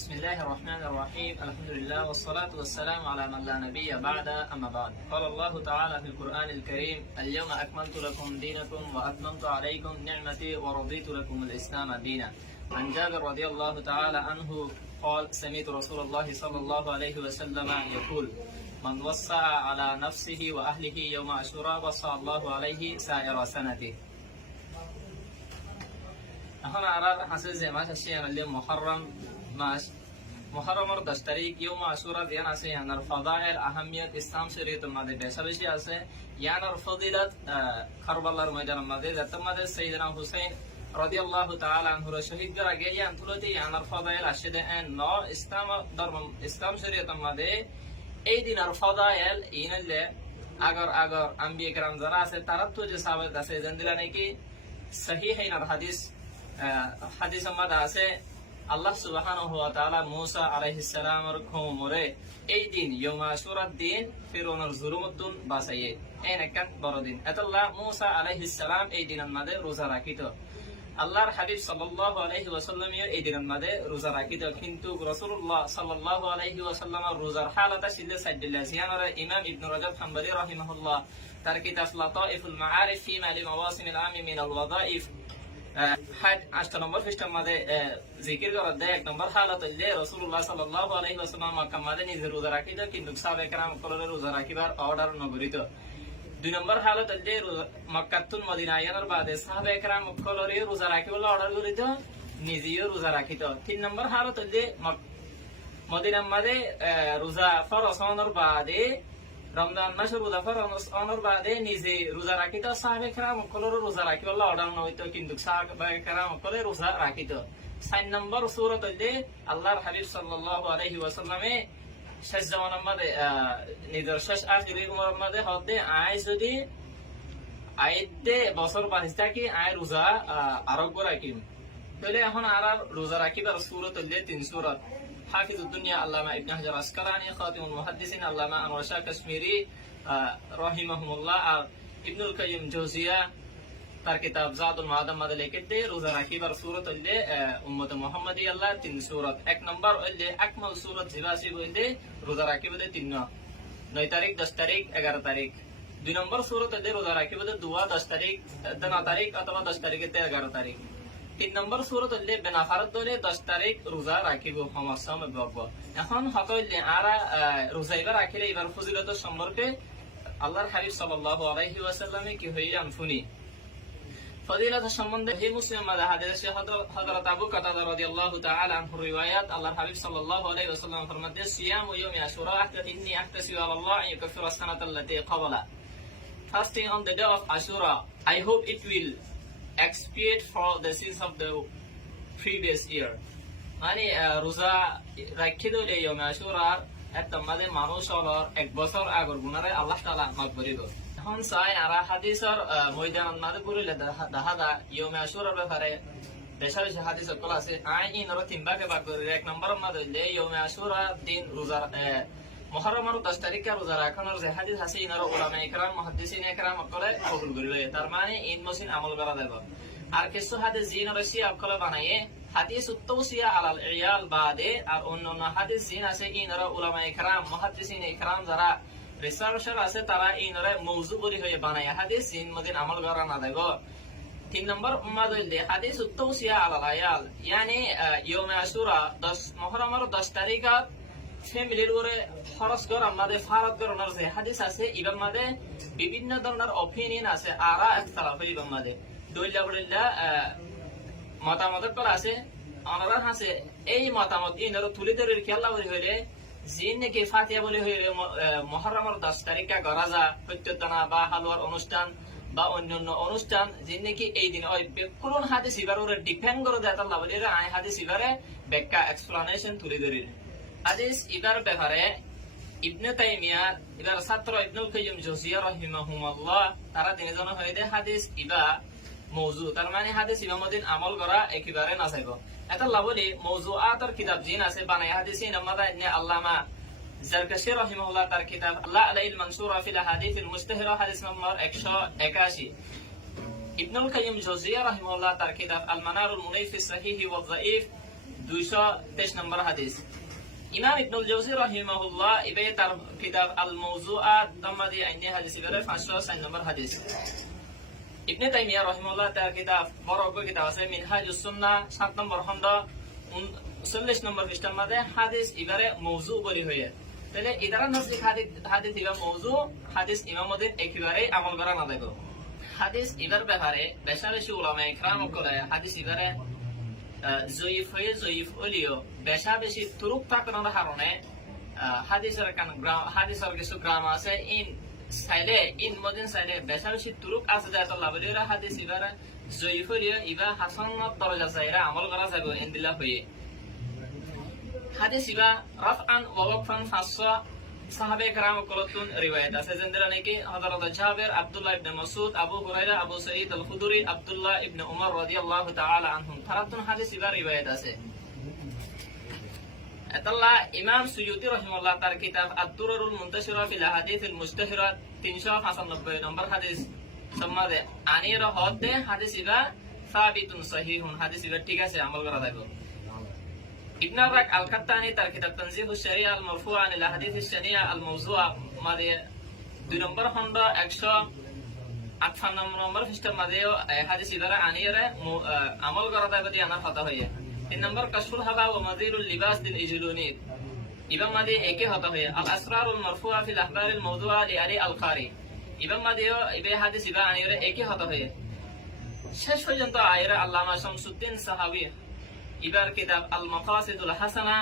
بسم الله الرحمن الرحيم الحمد لله والصلاة والسلام على من لا نبي بعد أما بعد قال الله تعالى في القرآن الكريم اليوم أكملت لكم دينكم وأتممت عليكم نعمتي ورضيت لكم الإسلام دينا عن جابر رضي الله تعالى عنه قال سمعت رسول الله صلى الله عليه وسلم يقول من وسع على نفسه وأهله يوم عاشوراء وسع الله عليه سائر سنته এখন আর আছে যে মাস আছে আনলে মুহররম মাস মুহররমের 10 তারিখ ইয়ম আশুরা দিন আছে ইয়ানার ফাদাইল আহমিয়ত ইসলাম শরীয়তের মধ্যে বেশি আছে ইয়ানার ফজিলত কারবালার ময়দানের মধ্যে যাতে মধ্যে সাইয়েদনা হুসাইন রাদিয়াল্লাহু তাআলা আনহু শহীদ করা গিয়ে ইয়ান তুলতে ইয়ানার ফাদাইল আছে দেন ন ইসলাম ধর্ম ইসলাম শরীয়তের মধ্যে এই দিনের ফাদাইল ইনলে আগর আম্বিয়া کرام যারা আছে তারা তো যে সাহাবাত আছে জানদিলা নাকি সহিহাইনার হাদিস আমাদের আছে আল্লাহ সুবহানাহু ওয়া তাআলা মুসা আলাইহিস সালামের কওমরে এই দিন ইয়ম আশুরার দিন ফিরআউনের জুলুমতুন বাঁচাইয়ে এনেকান বড় দিন আল্লাহ মুসা আলাইহিস সালাম এই দিনের মধ্যে রোজা রাখিত আল্লাহর হাবিব সাল্লাল্লাহু আলাইহি ওয়াসাল্লাম এই দিনের মধ্যে রোজা রাখিত কিন্তু রাসূলুল্লাহ সাল্লাল্লাহু আলাইহি ওয়াসাল্লামের রোজার হালাত ছিল সাইদুল্লাহ জিয়ানার ইমাম ইবনে রাজব হাম্বলি রাহিমাহুল্লাহ তার কিতাব লাতাইফুল মাআরিফ ফি মালি মাওয়াসিমিল আami মিনাল ওয়াদাইফ আট নম্বর পৃষ্ঠার মধ্যে জিকির করার দেয় 1 নম্বর হালত হইলে রাসূলুল্লাহ সাল্লাল্লাহু আলাইহি ওয়াসাল্লাম মক্কা মধ্যে নিজে রোজা রাখিত কিন্তু সাহাবায়ে কেরাম কলরে রোজা রাখিবার অর্ডার নগরিত 2 নম্বর হালত হইলে মক্কাতুল মদিনা আয়ানোর বাদে সাহাবায়ে কেরাম কলরে রোজা রাখিবার অর্ডার করিত নিজেও রোজা রাখিত 3 নম্বর হালত হইলে মদিনার মধ্যে রোজা ফরজ হওয়ার বাদে রমজান মাসে রোজা ফরজ হওয়ার বাদে নিজে রোজা রাখিত সাহাবায়ে কেরাম কলরে রোজা রাখিবার অর্ডার নইতো কিন্তু সাহাবায়ে কেরাম কলরে রোজা রাখিত 4 নম্বর সূরাত হইলে আল্লাহর হাবিব সাল্লাল্লাহু আলাইহি ওয়াসাল্লামে শেষ জামানার মধ্যে নিজের শেষ আখিরি উমরের মধ্যে হতে আয় যদি আইতে বছর বানিস থাকি আয় রোজা আরোগ্য রাখিম তাহলে এখন আর রোজা রাখিবার সূরাত হইলে 3 সূরাত হাফিজুদ দুনিয়া আল্লামা ইবনে হাজার আসকালানি খাতিমুল মুহাদ্দিসিন আল্লামা আনোয়ার শাহ কাশ্মীরি রাহিমাহুমুল্লাহ আর ইবনুল কাইয়িম জাওজিয়া তার কিতাব জাদুল মাআদ মধ্যে লিখতে রোজা রাখিবার সূরাত হইলে উম্মত মুহাম্মাদি আল্লাহ 3 সূরাত 1 নম্বর হইলে আকমাল সূরাত জিবাসি হইলে রোজা রাখিবে 9 তারিখ 10 তারিখ 11 তারিখ 2 নম্বর সূরাত হইলে রোজা রাখিবে 10 তারিখ 9 তারিখ অথবা 10 তারিখে 11 তারিখ 3 নম্বর সূরাত হইলে বেনাফারত হইলে 10 তারিখ রোজা রাখিব সমস্যা মবব এখন হকইলে আর রোজা এবার রাখিলে এবার ফজিলত সম্পর্কে আল্লাহর হাবিব সাল্লাল্লাহু আলাইহি ওয়াসাল্লামে কি হইলাম শুনি ফজিলত সম্বন্ধে হে মুসলিম মাযহাব হাদিসে হযরত আবু কাতাদা রাদিয়াল্লাহু তাআলা আনহু রিওয়ায়াত আল্লাহর হাবিব সাল্লাল্লাহু আলাইহি ওয়াসাল্লাম ফরমাতে সিয়াম ইয়াউমি আশুরা ইন্নী আহতাসিবু আলাল্লাহ আন ইউকাফিরা as-sanata allati qabala fasting on the day of Ashura I hope it will expiate for the sins of the previous year মানে রোজা রাখি দিলে ইয়াউমি আশুরা একটা মাঝে মানুষ হলোর 1 বছর আগর গুনারে আল্লাহ তাআলা মাফ করে দেন এখন চাই আর হাদিসের ময়দানের মাঝে পড়লে দেখা ইয়মে আশুরার ব্যাপারে বেশি হাদিস সকল আছে আইন আর 3 ভাগে ভাগ করে 1 নম্বরের মধ্যে হইলে ইয়মে আশুরা দিন রোজা মুহররমের 10 তারিখে রোজা রাখানোর যে হাদিস আছে ইনার উলামায়ে কেরাম মুহাদ্দিসিনে কেরাম সকলে কবুল করে লয় তার মানে ইন মসিন আমল করা যাবে আর কিছু হাদিস জিন রশি আকলে বানায়ে হাদিস উত্তওসিয়া আলাল ইয়াল বাদে আর অন্যান্য হাদিস জিন আছে ইনার উলামায়ে কেরাম মুহাদ্দিসিনে কেরাম যারা রিসার্চার আছে তারা ইনরে মওযু বলি হয়ে বানায় হাদিস জিন মদিন আমল করা না দেব 3 নম্বর উম্মাদ হইলে হাদিস উত্তওসিয়া আলাল ইয়াল yani ইয়মে আশুরা 10 মুহররমের 10 তারিখে ফ্যামিলির উপরে খরচ করা আমাদের ফারাদ করানোর যে হাদিস আছে ইবান মাঝে বিভিন্ন ধরনের অপিনিয়ন আছে আরা ইখতিলাফ ইবান মাঝে দলিলা বলিলা মতামত করা আছে আনারা আছে এই মতামত ইনর তুলি ধরে খেলা বলি হইলে জিন নাকি ফাতিহা বলি হইলে মুহররমের 10 তারিখে করা যায় প্রত্যেকটা বা হালুয়ার অনুষ্ঠান বা অন্যান্য অনুষ্ঠান জিন নাকি এই দিন ওই কোন হাদিস ইবার ওরে ডিপেন্ড করে দেয় আল্লাহ বলি আই হাদিস ইবারে ব্যাখ্যা এক্সপ্লানেশন তুলি ধরি হাদিস ইবার ব্যাপারে ইবনে তাইমিয়া ইবার ছাত্র ইবনুল কাইয়িম জাওজিয়া রাহিমাহুল্লাহ তারা তিনজন হইতে হাদিস ইবা মওযু তার মানে হাদিস ইবা মদিন আমল করা একেবারে না চাইব এটা লাভলি মওযুআতের কিতাব জিন আছে বানায় হাদিসিন আমাদা ইবনে আল্লামা জারকাশি রাহিমাহুল্লাহ তার কিতাব আল্লাহ আলাইহিল মানসুরা ফিল আহাদিসিল মুস্তাহিরা হাদিস নম্বর 181 ইবনুল কাইয়িম জাওজিয়া রাহিমাহুল্লাহ তার কিতাব আল মানারুল মুনাইফ ফিস সাহিহ ওয়াল যায়ীফ 223 নম্বর হাদিস। ইমাম ইবনুল জাওজি রাহিমাহুল্লাহ ইবে তার কিতাব আল মাওজুআত তামাদি আইনে হাদিস এর 504 নম্বর হাদিস। ইবনে তাইমিয়া রাহিমাহুল্লাহ তার কিতাব বড় কিতাব আছে মিনহাজুস সুন্নাহ 7 নম্বর খণ্ড 39 নম্বর পৃষ্ঠার মধ্যে হাদিস ইবারে মওজু বলি হয়ে। তাহলে ইদারা নজদিক হাদিস ইবা মওজু, হাদিস ইমামদের একেবারে আমল করা না দেব। হাদিস ইবার ব্যাপারে বেশা বেশি উলামা ইকরাম করে হাদিস ইবারে জয়ীফ হয়ে জয়ীফ হলেও বেশা বেশি তুরুক থাকার কারণে হাদিসের কিছু গ্রাম আছে ইন সাইলে ইন মদিন সাইলে বেশা বেশি তুরুক আছে যাতে লাভলিরা হাদিস ইবারে জয়ীফ হলেও ইবা হাসানত দরজা চাইরা আমল করা যাব ইনদিল্লাহ হয়ে। হাদিস ইবা রাফআন ওয়া ওয়াকফান ফাসসা সাহাবে کرام কলতুন রিওয়ায়াত আছে যেন্দ্রা নাকি হযরত জাবের, আব্দুল্লাহ ইবনে মাসউদ, আবু হুরায়রা, আবু সাঈদ আল খুদরি, আব্দুল্লাহ ইবনে উমর রাদিয়াল্লাহু তাআলা আনহুম তারাতুন হাদিস ইবা রিওয়ায়াত আছে। আতাল্লাহ ইমাম সুয়ুতি রাহিমাহুল্লাহ তার কিতাব আদ-দুররুল মুনতাশিরা ফিল আহাদিসিল মুশতাহিরা 395 নম্বর হাদিস সম্মাদে আনির হদে হাদিস ইবা সাবিতুন সহিহুন, হাদিস ইবা ঠিক আছে আমল করা যাবে। ইবনে রাক আল-কাত্তানি তার কিতাব তানজিহুশ শরিয়া আল-মারফুআ আনিল আহাদিসিশ শানিয়া আল-মাওজুআ মাদে 2 নম্বর খণ্ড 158 নম্বর পৃষ্ঠার মধ্যে হাদিস ইবারে আনিরে আমল করা যাবে দি আনা কথা হইয়া। 3 নম্বর কাশফুল হাবা ওয়া মাযিরুল লিবাস দিল ইজলুনি ইবাম মাদে একে হতা হইয়া। আল-আসরারুল মারফুআ ফিল আখবারিল মাওজুআ লি আলী আল-কারি ইবাম মাদে ইবে হাদিস ইবা আনিরে একে হতা হইয়া। শেষ পর্যন্ত আয়রা আল্লামা শামসুদ্দিন সাহাবী ইবার কিতাব আল মাকাসিদুল হাসানা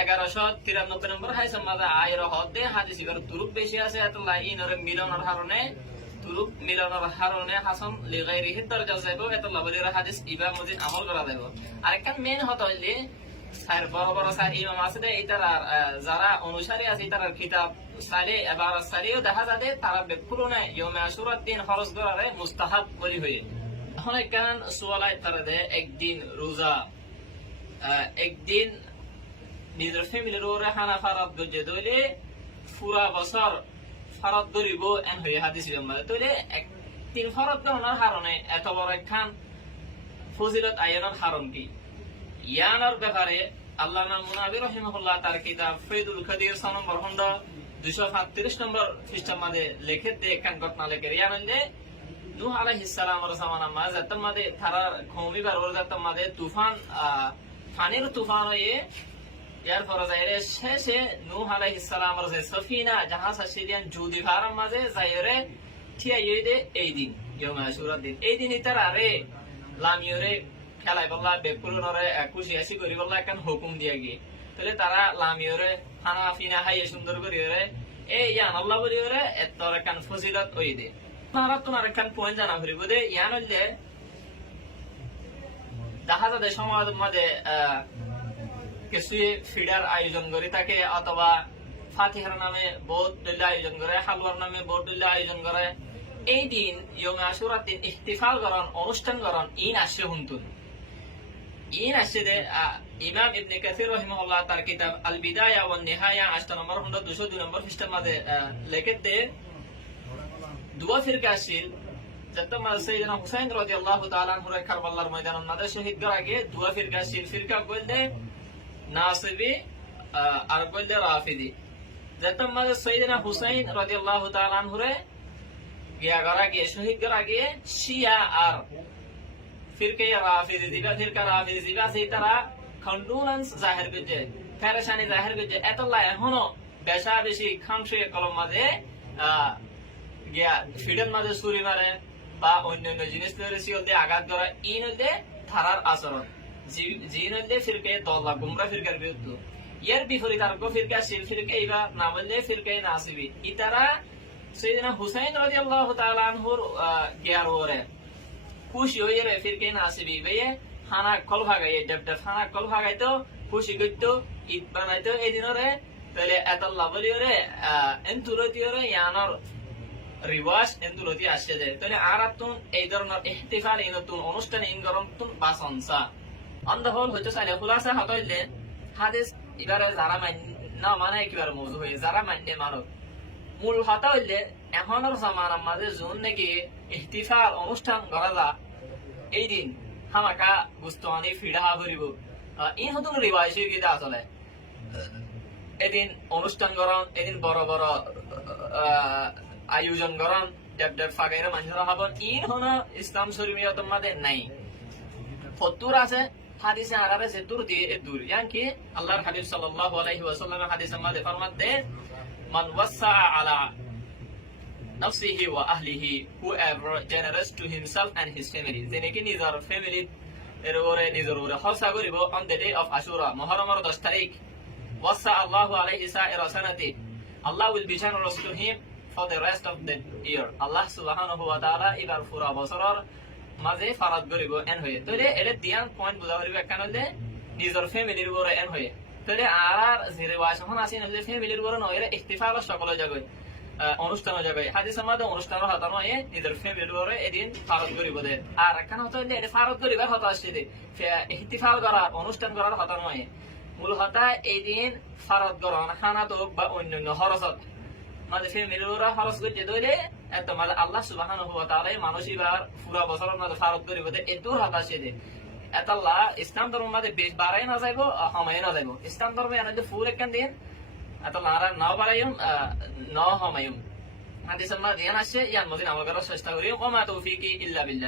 1193 নম্বর হাদিস মাদা আয়র হদে হাদিস ইবার তুরুক বেশি আছে আল্লাহ ইনর মিলনের কারণে তুরুক মিলনের কারণে হাসান লি গায়রিহি দরজা যাইবো আল্লাহ বলির হাদিস ইবা মদিন আমল করা যাইবো। আরেকটা মেন হত হইলে স্যার বড় বড় স্যার ইমাম আছে এইটারা যারা অনুসারী আছে এইটার কিতাব সালে এবার সালেও দেখা যায় তারা বেপুরনে ইয়মে আশুরার দিন খরচ করারে মুস্তাহাব বলি হই। এখন একখান সোয়ালাই তারা দেয় একদিন রোজা একদিন নিজের ফ্যামিলির ওরে হানা ফারাত গজে দইলে পুরা বছর ফারাত ধরিব এন হয়ে হাদিস তইলে তিন ফারাত গ্রহণের কারণে এত বড় একখান ফজিলত আয়নের কারণ কি ইয়ানোর ব্যাপারে আল্লামা মুনাবি রাহিমাহুল্লাহ তার কিতাব ফয়দুল কাদির 6 নম্বর খণ্ড 235 নম্বর পৃষ্ঠার মধ্যে লেখে দিয়ে একখান ঘটনা লেখে ইয়ানলে নূহ আলাইহিস সালামের জামানা মাঝে তামাদে তারার কওমিবার ওর তামাদে তুফান পানির তুফান হয়ে ইয়ার পরে যাইরে শেষে নূহ আলাইহিস সালামের যে সফিনা জাহাজ আসিয়ান জুদি ফারাম মাঝে যাইরে ঠিয়া ইদে এই দিন ইয়মে আশুরার দিন এই দিন তারারে লামিয়রে খেলাই বল্লা বেকুলনরে খুশি আসি করি বল্লা একখান হুকুম দিয়া গিয়ে তাহলে তারা লামিয়রে খানা ফিনা খাইয়ে সুন্দর করিরে এই ইয়ান আল্লাহ বলিরে এতর একখান ফজিলত ওই দে তারা তোমার একখান পয়েন্ট জানা করিব দে ইয়ান হইলে দেখা যাবে সমাজের মাঝে কিছু ফিডার আয়োজন করে থাকে অথবা ফাতিহার নামে বোধ দলীয় আয়োজন করে, হালুয়ার নামে বোধ দলীয় আয়োজন করে। এই দিন ইয়মে আশুরার দিন ইহতিফাল করন অনুষ্ঠান করন ইন আসে হুনতুন ইন আসে দে ইমাম ইবনে কাসির রাহিমাহুল্লাহ তার কিতাব আল বিদায়া ওয়ান নিহায়া 8 নম্বর খণ্ড 202 নম্বর পৃষ্ঠার মধ্যে লেখে দে দুয়া ফিরকা আসিল যত সাইয়েদনা হুসাইন রাদিয়াল্লাহু তাআলা আনহু কারবালার ময়দানের মধ্যে শহীদ করা গিয়ে দুয়া ফিরকা আসিল ফিরকা বলতে নাসিবি আর বলতে রাফিদি যত সাইয়েদনা হুসাইন রাদিয়াল্লাহু তাআলা আনহু গিয়া করা গিয়ে শহীদ করা গিয়ে শিয়া আর ফিরকে রাফিদি দিবা ফিরকা রাফিদি দিবা সেই তারা কন্ডোলেন্স জাহির করছে পেরেশানি জাহির করছে এতলা এখনো বেশা বেশি খামসে কলম মাঝে গিয়া ফিডের মাঝে ছুরি মারে বা অন্যান্য জিনিস দিয়ে আঘাত করা ইন হইলে থারার আচরণ জিন হইলে ফিরকে দল্লা গুমরা ফিরকার বিরুদ্ধে ইয়ার বিপরীত আর ফিরকা শিল ফিরকে এইবার না বললে ফিরকে নাসিবি ইতারা সাইয়েদনা হুসাইন রাদিয়াল্লাহু তাআলা আনহুর গিয়ার ওরে খুশি হয়ে রে ফিরকে নাসিবি ভাইয়ে খানা কল ভাগাই ডেপটা খানা কল ভাগাইতো খুশি করতো ঈদ বানাইতো এই দিনরে তাহলে এতল্লা বলি রে এন্তুরতি রে ইয়ানোর রিওয়াজ এন্তুরতি আসছে যায় তাহলে আর তুন এই ধরনের ইহতিফাল ইনতুন অনুষ্ঠান ইনগরম তুন বাসনসা অন দ্য হোল হচ্ছে সাইলে খুলাসা হতইলে হাদিস ইবারে যারা না মানে কিবার মওজু হয়ে যারা মানে মানো মূল কথা হইলে এখনের জামানার মাঝে জোন নাকি ইহতিফাল অনুষ্ঠান করা যা এই দিন হামাকা গুস্তানি ফিডা করিব ইন হতুন রিওয়ায়ত কিটা আসলে এদিন অনুষ্ঠান গরম এদিন বড় বড় আয়োজন গরম দেব দেব ফাগাইরা মানুষরা হবন ইন হন ইসলাম শরীয়তের মধ্যে নাই ফতুর আছে হাদিসে আরাবে যে দূর দিয়ে দূর ইয়ানকি আল্লাহর হাবিব সাল্লাল্লাহু আলাইহি ওয়াসাল্লামের হাদিসে মধ্যে ফরমাতে মান ওয়াসা আলা nafsihi wa ahlihi whoever generous to himself and his family যেনেকি নিজৰ ফ্যামিলি এর ওরে নিজের ওরে খরচা করিব on the day of Ashura মুহররমের 10 তারিখ wasa Allahu alayhi sa'ira sanati Allah will be generous to him for the rest of the year Allah subhanahu wa ta'ala এবার পুরা বছরের মাঝে ফারাদ করিব এন হয়ে তাহলে এর দিয়ান পয়েন্ট বুঝা পারিব কেন হলে নিজের ফ্যামিলির ওরে এন হয়ে তাহলে আর যে রিওয়াজ এখন আছে না যে ফ্যামিলির ওরে নয় এর ইহতিফাল সকল জায়গায় অনুষ্ঠান জায়গায় হাদিসের মধ্যে অনুষ্ঠানের হতা নয় নিজের ফ্যামিলির ওরে এদিন ফারাদ করিব দে আর কেন হতো এটা ফারাদ করিবার হতা আসছে দে ইহতিফাল করা অনুষ্ঠান করার হতা নয় মূল হতা এই দিন ফারাদ গ্রহণ খানা দোক বা অন্যান্য খরচত মাঝে ফ্যামিলির ওরা খরচ করতে দইলে এত মাঝে আল্লাহ সুবহানাহু ওয়া তাআলা মানুষ এবার পুরা বছরের মধ্যে ফারাদ করিব দে এতর হতা আসছে দে এতাল্লাহ ইসলাম ধর্মের মধ্যে বেশ বাড়াই না যাইব সময় না যাইব ইসলাম ধর্মে এনে ফুল একখান দিন এতাল্লাহ আর নাও বাড়াইম ন হমায়ুম হাদিসের মধ্যে ধ্যান আসছে ইয়ার মধ্যে আমল করার চেষ্টা করি ওয়া মা তৌফিকি ইল্লা বিল্লাহ